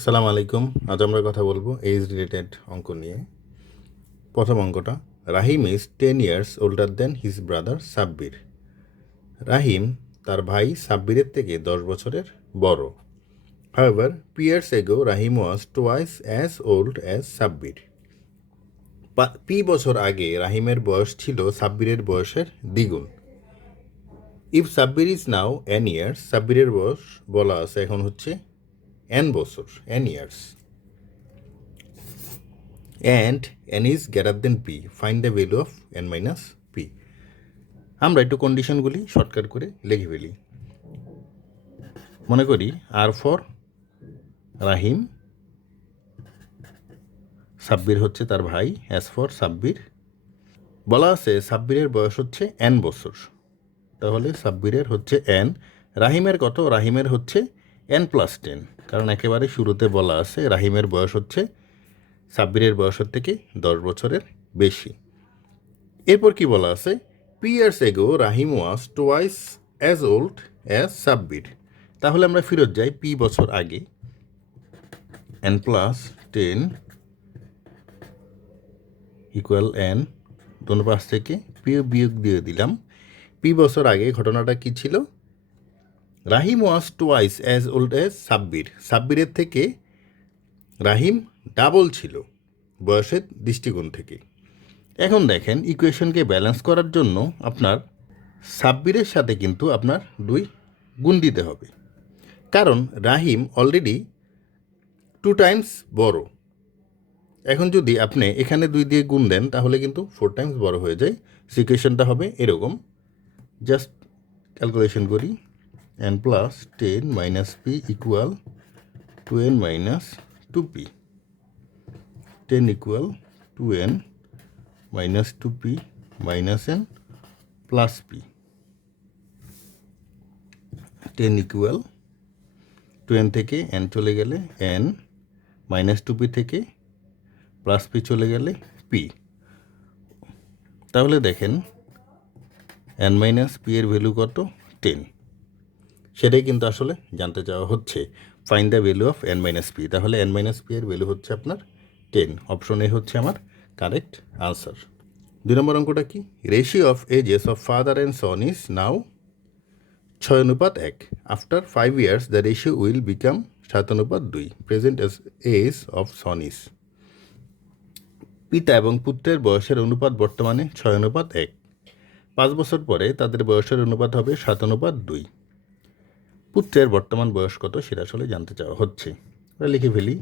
আসসালামু আলাইকুম। আজ আমরা কথা বলবো এজ রিলেটেড অঙ্ক নিয়ে। প্রথম অঙ্কটা, Rahim is 10 years older than his brother Sabbir. Rahim তার ভাই সাব্বিরের থেকে 10 বছরের বড়। However, years ago Rahim was twice as old as Sabbir. বছর আগে রাহিমের বয়স ছিল সাব্বিরের বয়সের দ্বিগুণ। If Sabbir is now n years, সাব্বিরের বয়স বলা আছে এখন হচ্ছে এন বছর, n years. And n is greater than p, find the value of n minus p. আমরা একটু কন্ডিশনগুলি শর্টকাট করে লিখে ফেলি। মনে করি আর ফর রাহিম, সাব্বির হচ্ছে তার ভাই, অ্যাজ ফর সাব্বির। বলা আছে সাব্বিরের বয়স হচ্ছে এন বছর, তাহলে সাব্বিরের হচ্ছে এন। রাহিমের কত? রাহিমের হচ্ছে এন প্লাস 10, কারণ একেবারে শুরুতে বলা আছে রাহিমের বয়স হচ্ছে সাব্বিরের বয়সের থেকে 10 বছরের বেশি। এরপর কি বলা আছে? Years ago Rahim was twice as old as Sabbir. তাহলে আমরা ফেরত যাই পি বছর আগে, এন প্লাস 10 ইকুয়াল এন, দোনো পাশ থেকে পি বিয়োগ দিয়ে দিলাম। পি বছর আগে ঘটনাটা কি ছিল? Rahim was twice as old as Sabbir. সাব্বিরের থেকে রাহিম ডাবল ছিল বয়সের দৃষ্টিকোণ থেকে। এখন দেখেন, ইকুয়েশনকে ব্যালেন্স করার জন্য আপনার সাব্বিরের সাথে কিন্তু আপনার 2 গুণ দিতে হবে, কারণ রাহিম অলরেডি 2 টাইমস বড়। এখন যদি আপনি এখানে 2 দিয়ে গুণ দেন তাহলে কিন্তু 4 টাইমস বড় হয়ে যায়। ইকুয়েশনটা হবে এরকম, জাস্ট ক্যালকুলেশন করি। N plus 10 minus P equal 2n minus 2p। 10 equal 2n minus 2p minus n plus p। 10 equal 2n থেকে n চলে গেলে n, মাইনাস 2p থেকে প্লাস p চলে গেলে p। তাহলে দেখেন n মাইনাস p এর ভ্যালু কত? 10। সেটাই কিন্তু আসলে জানতে চাওয়া হচ্ছে, find the value of n minus p। তাহলে n মাইনাস p এর ভ্যালু হচ্ছে আপনার 10। অপশন এ হচ্ছে আমার কারেক্ট আনসার। 2 নম্বর অঙ্কটা কি? Ratio of ages of father and son is now 6:1। After 5 years the ratio will become 7:2। Present age of son is. পিতা এবং পুত্রের বয়সের অনুপাত বর্তমানে 6:1। 5 বছর পরে তাদের বয়সের অনুপাত হবে 7:2। পুত্রের বর্তমান বয়স কত সেটা আসলে জানতে চাওয়া হচ্ছে। আমরা লিখে ফেলি,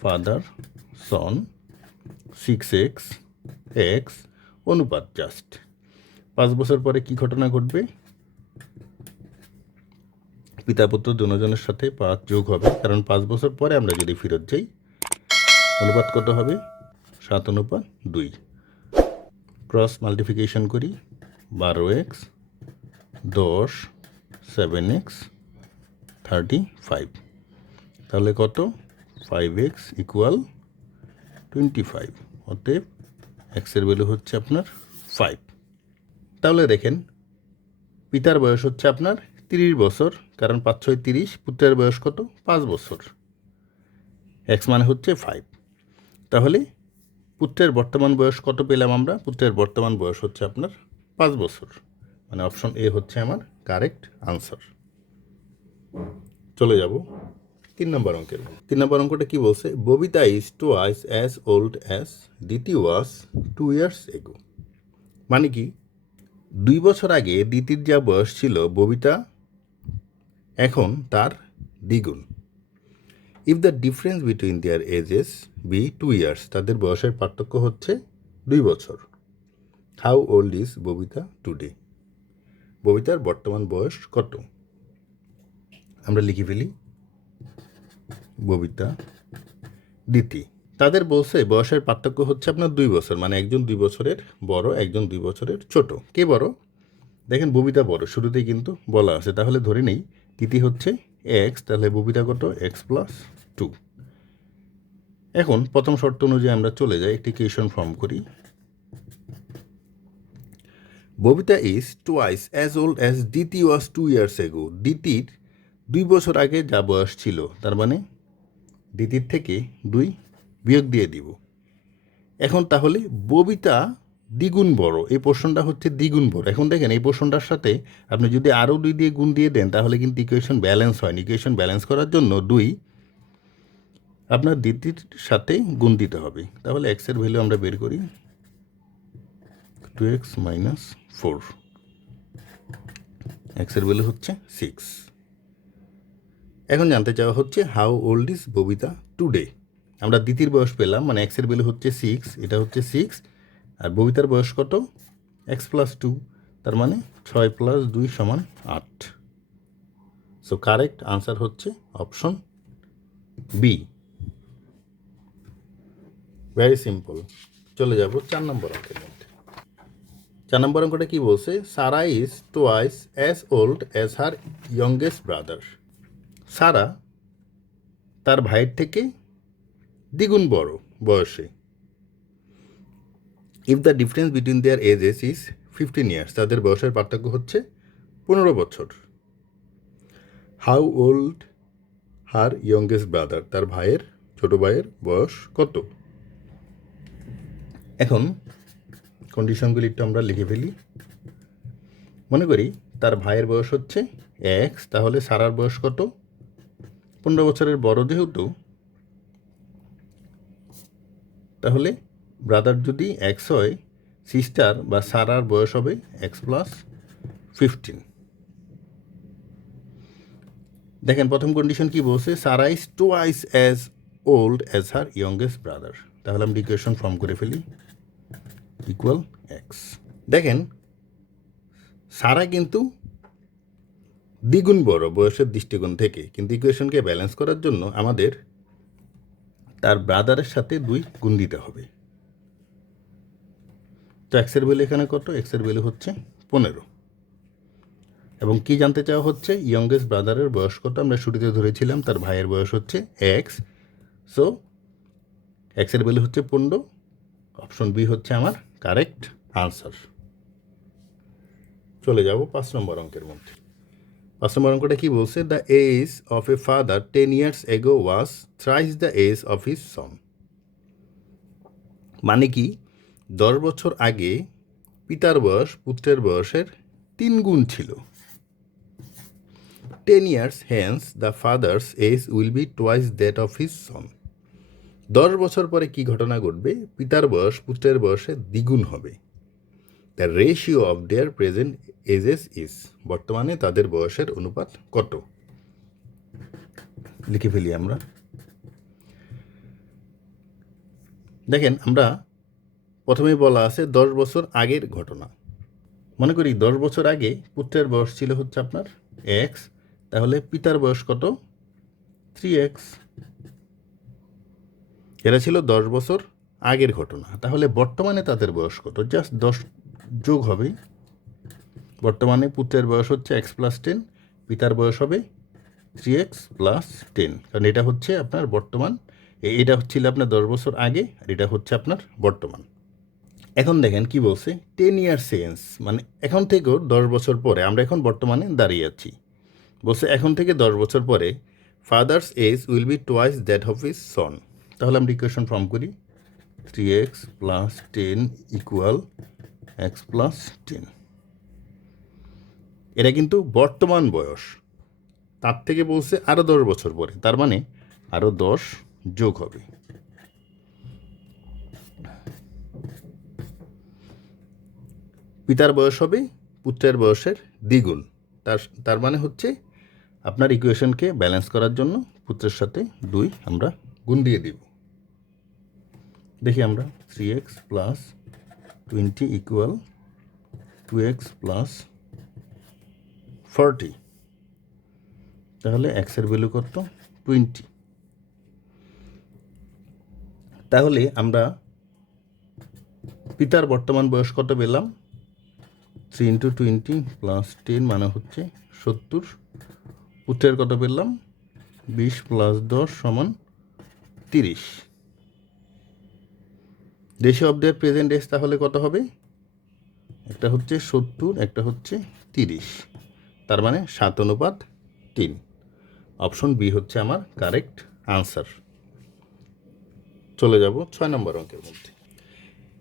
ফাদার সন 6x এক্স অনুপাত জাস্ট 5 বছর পরে কি ঘটনা ঘটবে? পিতা পুত্র দুজনের সাথে 5 যোগ হবে, কারণ 5 বছর পরে আমরা যদি ফেরত যাই অনুপাত কত হবে? 7:2। ক্রস মাল্টিপ্লিকেশন করি, 12x 10 7x 35। তাহলে কত? 5x equal 25। অতএব এক্সের ভ্যালু হচ্ছে আপনার 5। তাহলে দেখেন, পিতার বয়স হচ্ছে আপনার 30 বছর, কারণ 5 6 30। পুত্রের বয়স কত? 5 বছর। এক্স মানে হচ্ছে 5। তাহলে পুত্রের বর্তমান বয়স কত পেলাম আমরা? পুত্রের বর্তমান বয়স হচ্ছে আপনার 5 বছর, মানে অপশন এ হচ্ছে আমার কারেক্ট আনসার। চলে যাব 3 নম্বর অঙ্কের। 3 নম্বর অঙ্কটা কি বলছে? Babita is twice as old as দিতি ওয়াজ 2 years এগো। মানে কি, 2 বছর আগে দিতির যা বয়স ছিল ববিতা এখন তার দ্বিগুণ। If the difference between their ages be 2 years, তাদের বয়সের পার্থক্য হচ্ছে 2 বছর। How old is Babita today? ববিতার বর্তমান বয়স কত? আমরা লিখে ফেলি, ববিতা দিতি। তাদের বলছে বয়সের পার্থক্য হচ্ছে আপনার 2 বছর, মানে একজন 2 বছরের বড়, একজন 2 বছরের ছোট। কে বড়? দেখেন ববিতা বড়, শুরুতেই কিন্তু বলা আছে। তাহলে ধরে নেই তিথি হচ্ছে এক্স, তাহলে ববিতা কত? X plus 2। এখন প্রথম শর্ত অনুযায়ী আমরা চলে যাই, একটি ইকুয়েশন ফর্ম করি। Babita is twice as old as দিতি ওয়াজ 2 years এগো। দিতির 2 বছর আগে যা বয়স ছিল, তার মানে দিতির থেকে 2 বিয়োগ দিয়ে দিব। এখন তাহলে ববিতা দ্বিগুণ বড়, এই পোর্শনটা হচ্ছে দ্বিগুণ বড়। এখন দেখেন এই পোর্শনটার সাথে আপনি যদি আরও 2 দিয়ে গুণ দিয়ে দেন তাহলে কিন্তু ইকুয়েশন ব্যালেন্স হয়। ইকুয়েশন ব্যালেন্স করার জন্য 2 আপনার দিতির সাথে গুণ দিতে হবে। তাহলে এক্সের ভ্যালু আমরা বের করি 2x - 4, এক্সের ভ্যালু হচ্ছে 6। এখন জানতে চাওয়া হচ্ছে how old is Babita today. আমরা দিতির বয়স পেলাম, মানে এক্সের ভ্যালু হচ্ছে 6, এটা হচ্ছে 6, আর ববিতার বয়স কত? x+2, তার মানে 6+2 = 8। সো কারেক্ট আনসার হচ্ছে অপশন বি। Very simple. চলে যাব 4 নম্বর অঙ্কের মধ্যে। 4 নম্বর অঙ্কটা কি বলছে? Sara is twice as old as her youngest brother. সারা তার ভাইয়ের থেকে দ্বিগুণ বড় বয়সে। If the difference between their ages is 15 years, তাদের বয়সের পার্থক্য হচ্ছে 15 বছর। How old her youngest brother, তার ভাইয়ের ছোট ভাইয়ের বয়স কত? এখন কন্ডিশনগুলি একটু আমরা লিখে ফেলি। মনে করি তার ভাইয়ের বয়স হচ্ছে x, তাহলে সারার বয়স কত? 15 বছরের বড় যেহেতু, তাহলে ব্রাদার যদি x হয়, সিস্টার বা সারার বয়স হবে x+15। দেখেন প্রথম কন্ডিশন কি বলছে? Sara is twice as old as her youngest brother. তাহলে আমরা ইকুয়েশন ফর্ম করে ফেলি ইকুয়াল x। দেখেন সারা কিন্তু দ্বিগুণ বড় বয়সের দৃষ্টিকোণ থেকে, কিন্তু ইকুয়েশনকে ব্যালেন্স করার জন্য আমাদের তার ব্রাদারের সাথে 2 গুণ দিতে হবে। তো এক্সের ভ্যালু এখানে কত? এক্সের ভ্যালু হচ্ছে 15। এবং কি জানতে চাওয়া হচ্ছে? ইয়ংগেস্ট ব্রাদারের বয়স কত? আমরা শুরুতে ধরেছিলাম তার ভাইয়ের বয়স হচ্ছে x, সো এক্সের ভ্যালু হচ্ছে 15। অপশন বি হচ্ছে আমার কারেক্ট আনসার। চলে যাব 5 নম্বর অঙ্কের মধ্যে। 5 নম্বর অঙ্কটা কি বলছে? The age of a father 10 years ago was thrice the age of his son. মানে কি 10 বছর আগে পিতার বয়স পুত্রের বয়সের 3 গুণ ছিল। 10 years hence the father's age will be twice that of his son. 10 বছর পরে কি ঘটনা ঘটবে? পিতার বয়স পুত্রের বয়সে দ্বিগুণ হবে। The ratio of their present ages is, বর্তমানে তাদের বয়সের অনুপাত কত? লিখে ফেলি আমরা। দেখেন আমরা প্রথমেই বলা আছে 10 বছর আগের ঘটনা। মনে করি 10 বছর আগে পুত্রের বয়স ছিল হচ্ছে আপনার x, তাহলে পিতার বয়স কত? 3x। এরা ছিল 10 বছর আগের ঘটনা। তাহলে বর্তমানে তাদের বয়স কত? জাস্ট 10 যোগ হবে। বর্তমানে পুত্রের বয়স হচ্ছে x+10, পিতার বয়স হবে 3x+10, কারণ এটা হচ্ছে আপনার বর্তমান। এটা হচ্ছিল আপনার 10 বছর আগে, আর এটা হচ্ছে আপনার বর্তমান। এখন দেখেন কি বলছে? 10 years hence, মানে এখন থেকেও 10 বছর পরে, আমরা এখন বর্তমানে দাঁড়িয়ে আছি। বলছে এখন থেকে 10 বছর পরে father's age will be twice that of his son. তাহলে আমরা ইকুয়েশন ফর্ম করি 3x+10 ইকুয়াল x+10। এটা কিন্তু বর্তমান বয়স, তার থেকে বলছে আরও 10 বছর পরে, তার মানে আরও 10 যোগ হবে। পিতার বয়স হবে পুত্রের বয়সের দ্বিগুণ, তার মানে হচ্ছে আপনার ইকুয়েশনকে ব্যালেন্স করার জন্য পুত্রের সাথে 2 আমরা গুণ দিয়ে দিব। দেখি আমরা 3x+20 ইকুয়াল 2x+40। তাহলে এক্সের ভ্যালু কত? 20। তাহলে আমরা পিতার বর্তমান বয়স কত পেলাম? 3 × 20 + 10 মানে হচ্ছে 70। পুত্রের কত পেলাম? 20 + 10 = 30। Ratio of their present age তাহলে কত হবে? একটা হচ্ছে 70, একটা হচ্ছে 30, তার মানে 7:3। অপশন বি হচ্ছে আমার কারেক্ট আনসার। চলে যাব 6 নম্বর অঙ্কের মধ্যে।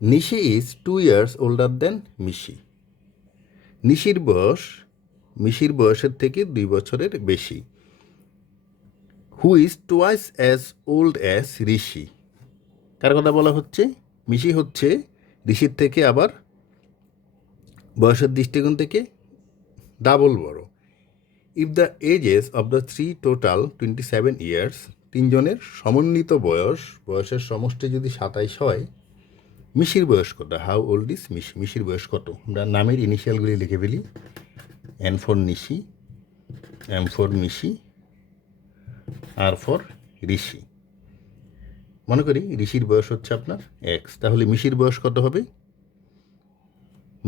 Nishi is 2 years older than Mishi. নিশির বয়স মিশির বয়সের থেকে 2 বছরের বেশি। Who is twice as old as Rishi. কার কথা বলা হচ্ছে? মিশি হচ্ছে ঋষির থেকে আবার বয়সের দৃষ্টিকোণ থেকে ডাবল বড়। If the ages of the three total 27 years, তিনজনের সমন্বিত বয়সের সমষ্টি যদি 27 হয়, মিশির বয়স কত? হাউ ওল্ড ইজ মিশি। মিশির বয়স কত? আমরা নামের ইনিশিয়ালগুলি লিখে ফেলি। N for Nishi, M for Mishi, R for ঋষি। মনে করি ঋষির বয়স হচ্ছে আপনার এক্স, তাহলে মিশির বয়স কত হবে?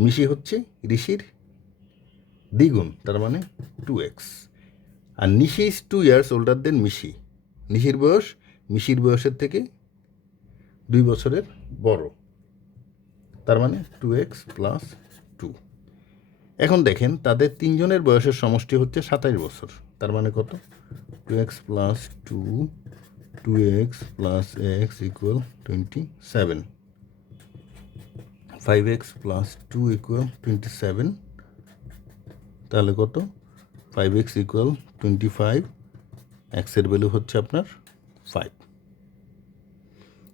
মিশি হচ্ছে ঋষির দ্বিগুণ, তার মানে 2x। আর Nishi is 2 years older than Mishi. নিশির বয়স মিশির বয়সের থেকে 2 বছরের বড়, তার মানে 2x + 2। এখন দেখেন তাদের তিনজনের বয়সের সমষ্টি হচ্ছে 27 বছর, তার মানে কত? 2x + 2, 2x + x = 27, 5x + 2 = 27, তাহলে কত? 5x = 25, এক্সের ভ্যালু হচ্ছে আপনার 5।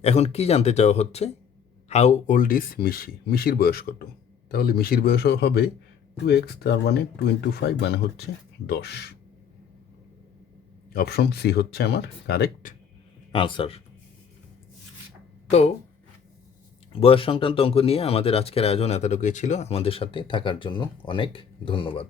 এখন কি জানতে চাওয়া হচ্ছে? হাউ ওল্ড ইজ মিশি। মিশির বয়স কত? তাহলে মিশির বয়সও হবে 2x, তার মানে 2 × 5 মানে হচ্ছে 10। অপশন সি হচ্ছে আমার কারেক্ট আনসার। তো বয়স সংক্রান্ত অঙ্ক নিয়ে আমাদের আজকের আয়োজন এতটুকুই ছিল। আমাদের সাথে থাকার জন্য অনেক ধন্যবাদ।